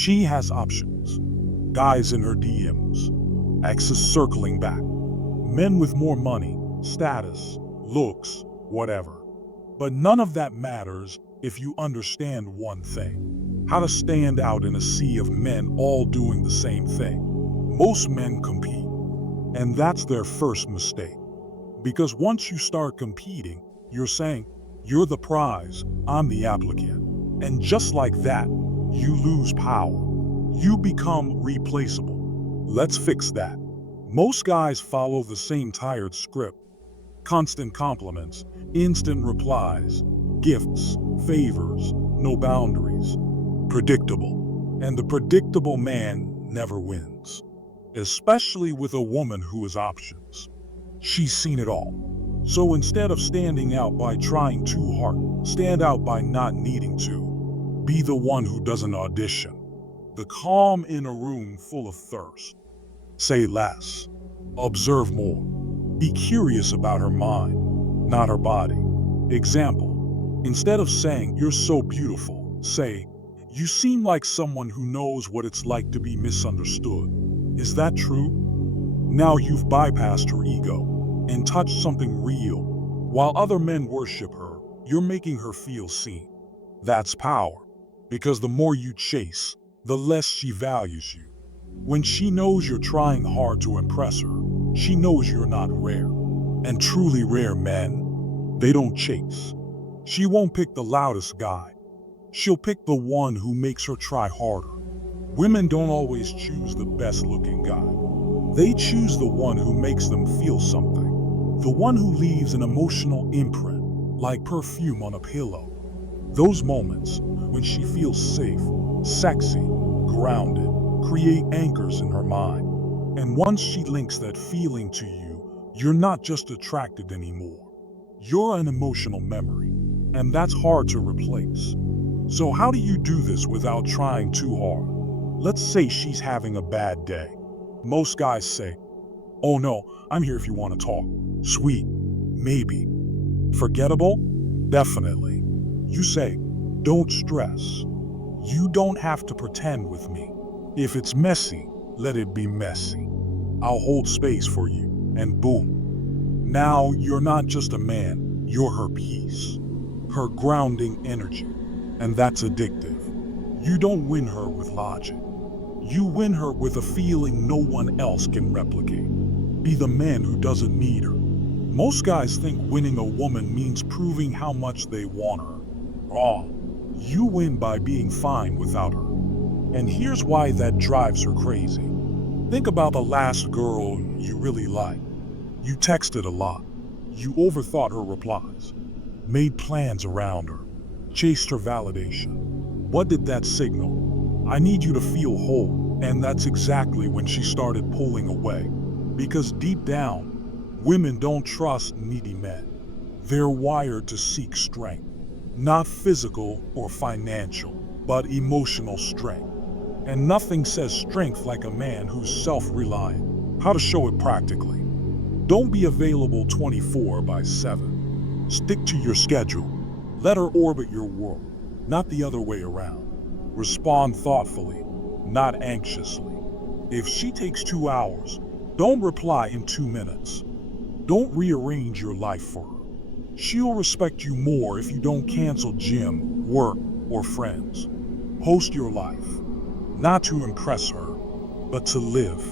She has options. Guys in her DMs, exes circling back, men with more money, status, looks, whatever. But none of that matters if you understand one thing: how to stand out in a sea of men all doing the same thing. Most men compete, and that's their first mistake. Because once you start competing, you're saying, you're the prize, I'm the applicant. And just like that, you lose power. You become replaceable. Let's fix that. Most guys follow the same tired script: constant compliments, instant replies, gifts, favors, no boundaries. Predictable. And the predictable man never wins. Especially with a woman who has options. She's seen it all. So instead of standing out by trying too hard, stand out by not needing to. Be the one who doesn't audition. The calm in a room full of thirst. Say less. Observe more. Be curious about her mind, not her body. Example: instead of saying, "You're so beautiful," say, "You seem like someone who knows what it's like to be misunderstood. Is that true?" Now you've bypassed her ego and touched something real. While other men worship her, you're making her feel seen. That's power. Because the more you chase, the less she values you. When she knows you're trying hard to impress her, she knows you're not rare. And truly rare men, they don't chase. She won't pick the loudest guy. She'll pick the one who makes her try harder. Women don't always choose the best looking guy. They choose the one who makes them feel something. The one who leaves an emotional imprint, like perfume on a pillow. Those moments when she feels safe, sexy, grounded, create anchors in her mind. And once she links that feeling to you, you're not just attracted anymore. You're an emotional memory, and that's hard to replace. So how do you do this without trying too hard? Let's say she's having a bad day. Most guys say, "Oh no, I'm here if you want to talk." Sweet, maybe. Forgettable? Definitely. You say, "Don't stress. You don't have to pretend with me. If it's messy, let it be messy. I'll hold space for you," and boom. Now you're not just a man, you're her peace, her grounding energy, and that's addictive. You don't win her with logic. You win her with a feeling no one else can replicate. Be the man who doesn't need her. Most guys think winning a woman means proving how much they want her. Wrong. You win by being fine without her. And here's why that drives her crazy. Think about the last girl you really liked. You texted a lot. You overthought her replies. Made plans around her. Chased her validation. What did that signal? "I need you to feel whole," and that's exactly when she started pulling away. Because deep down, women don't trust needy men. They're wired to seek strength. Not physical or financial, but emotional strength. And nothing says strength like a man who's self-reliant. How to show it practically? Don't be available 24/7. Stick to your schedule. Let her orbit your world, not the other way around. Respond thoughtfully, not anxiously. If she takes 2 hours, don't reply in 2 minutes. Don't rearrange your life for her. She'll respect you more if you don't cancel gym, work, or friends. Host your life, not to impress her, but to live.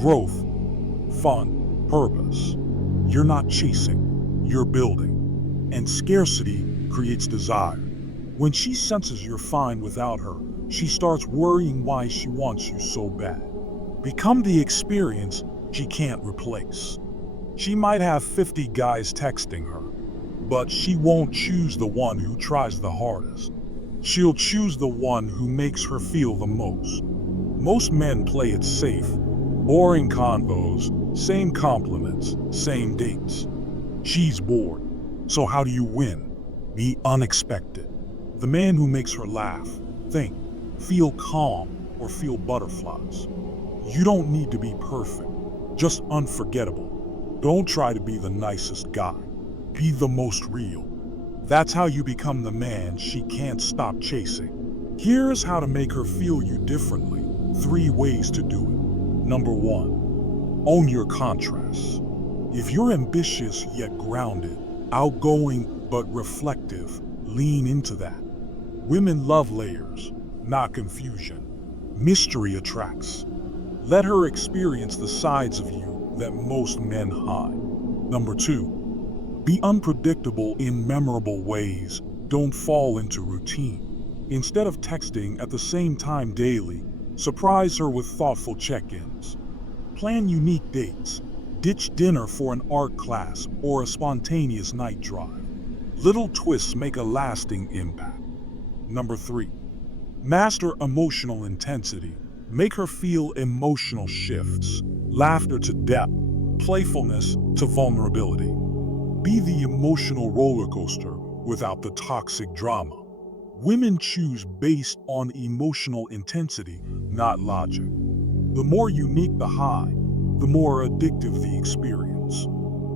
Growth, fun, purpose. You're not chasing, you're building. And scarcity creates desire. When she senses you're fine without her, she starts worrying why she wants you so bad. Become the experience she can't replace. She might have 50 guys texting her, but she won't choose the one who tries the hardest. She'll choose the one who makes her feel the most. Most men play it safe. Boring convos, same compliments, same dates. She's bored. So how do you win? Be unexpected. The man who makes her laugh, think, feel calm, or feel butterflies. You don't need to be perfect, just unforgettable. Don't try to be the nicest guy. Be the most real. That's how you become the man she can't stop chasing. Here's how to make her feel you differently. 3 ways to do it. Number 1. Own your contrasts. If you're ambitious yet grounded, outgoing but reflective, lean into that. Women love layers, not confusion. Mystery attracts. Let her experience the sides of you that most men hide. Number 2. Be unpredictable in memorable ways. Don't fall into routine. Instead of texting at the same time daily, surprise her with thoughtful check-ins. Plan unique dates. Ditch dinner for an art class or a spontaneous night drive. Little twists make a lasting impact. Number 3. Master emotional intensity. Make her feel emotional shifts. Laughter to depth, playfulness to vulnerability. Be the emotional roller coaster without the toxic drama. Women choose based on emotional intensity, not logic. The more unique the high, the more addictive the experience.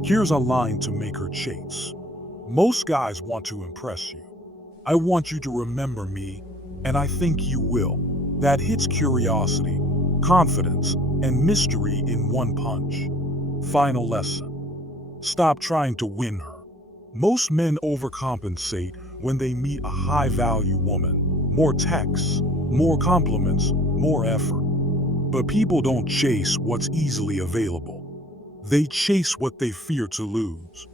Here's a line to make her chase. Most guys want to impress you. I want you to remember me, and I think you will. That hits curiosity, confidence, and mystery in one punch. Final lesson. Stop trying to win her. Most men overcompensate when they meet a high-value woman. More texts, more compliments, more effort. But people don't chase what's easily available. They chase what they fear to lose.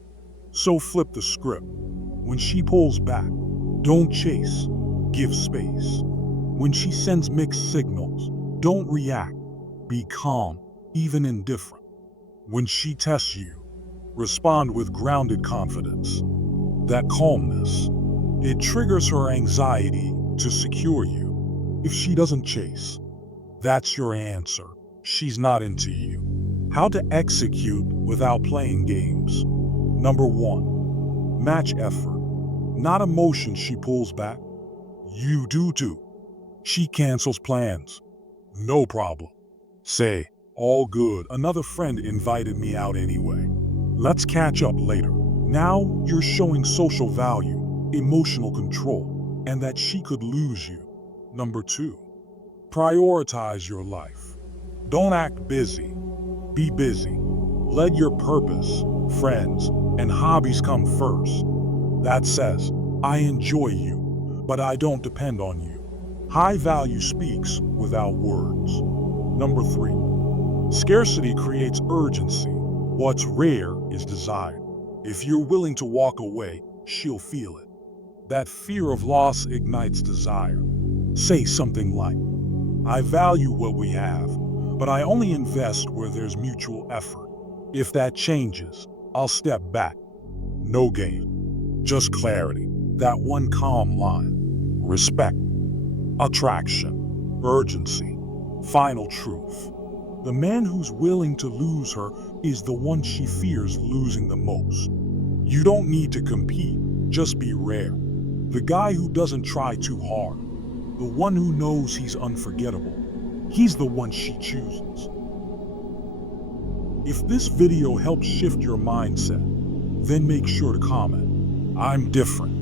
So flip the script. When she pulls back, don't chase, give space. When she sends mixed signals, don't react. Be calm, even indifferent. When she tests you, respond with grounded confidence. That calmness, it triggers her anxiety to secure you. If she doesn't chase, that's your answer. She's not into you. How to execute without playing games. Number 1. Match effort. Not emotion. She pulls back. You do too. She cancels plans. No problem. Say, all good. Another friend invited me out anyway. Let's catch up later. Now you're showing social value, emotional control, and that she could lose you. Number 2. Prioritize your life. Don't act busy. Be busy. Let your purpose, friends, and hobbies come first. That says, I enjoy you, but I don't depend on you. High value speaks without words. Number 3. Scarcity creates urgency. What's rare is desire. If you're willing to walk away, she'll feel it. That fear of loss ignites desire. Say something like, I value what we have, but I only invest where there's mutual effort. If that changes, I'll step back. No game, just clarity. That one calm line. Respect, attraction, urgency, final truth. The man who's willing to lose her is the one she fears losing the most. You don't need to compete, just be rare. The guy who doesn't try too hard. The one who knows he's unforgettable. He's the one she chooses. If this video helps shift your mindset, then make sure to comment. I'm different.